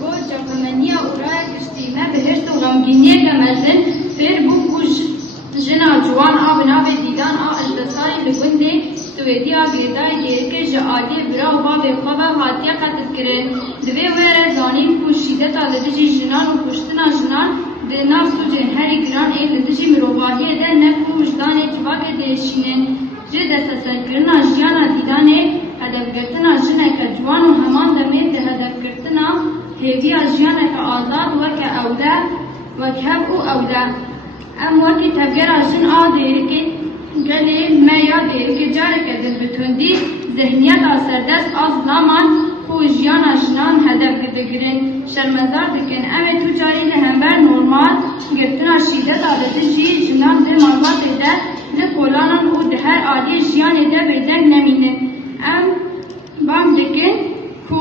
bo çapameniya uraya kiştîme bihişt û gamgîniyeke mezin fêr bû ku jina ciwan a binavê dîdan a Elbesayê li gundê Swêdiya Bêdayê gêrikê ji aliyê bira û bavê xwe ve hatiye qetilkirin. Divê wê re zanîn ku şîdeta li dijî jinan û kuştina jinan di nav sucên herî giran ê li dijî mirovahiyê de ne ku wijdanê civakê diêşînin. Ji desteserkirina jiyana dîdanê hedefgirtina jineke ciwan û heman demê di hedefgirtina hêviya jiyaneke azad weke ewle wekhev û ewle. Em wekî tevgera jin a dêrikê gelê me ya dêrikê careke dil bi tundî zihniyeta serdest a zilaman ku jiyana jinan hedef digirin şermezar dikin. Em ê tu carî li hember normal girtina şîdeta li dijî jinan di malbatê de li kolanan û di her aliyê jiyanê de birdeng nemînin. Em bang dikin ku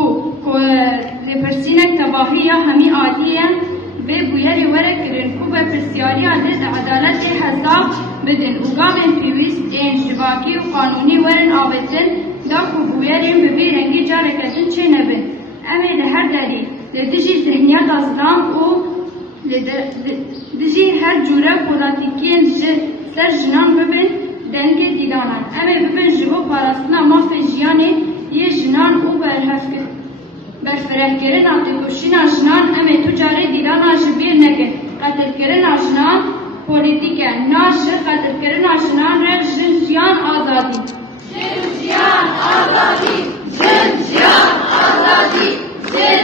lêpirsînek tebahî ya hemî aliyên vê bûyerê were kirin ku berpirsyariya lê di edaletê hesab bidin û gamên pêwîst ên jivakî û qanûnî werin avêtin da ku bûyerên bi vê rengî careke din çê nebin. Em ê li her derî li dijî zihniyeta zilam û li dijî her cûre politikiyên ji ser jinan bibin dengê dîdanan. Em ê bibin ji bo parastina mafê jiyanê yê jinan û berfirehkirina têkoşîna jinan. Em ê tu carê dîdana ji bîr nekin. Qetilkirina jinan polîtîk e, na ji qetilkirina jinan re jin jiyan azadî. Jin jiyan azadî, jin jiyan azadî, jin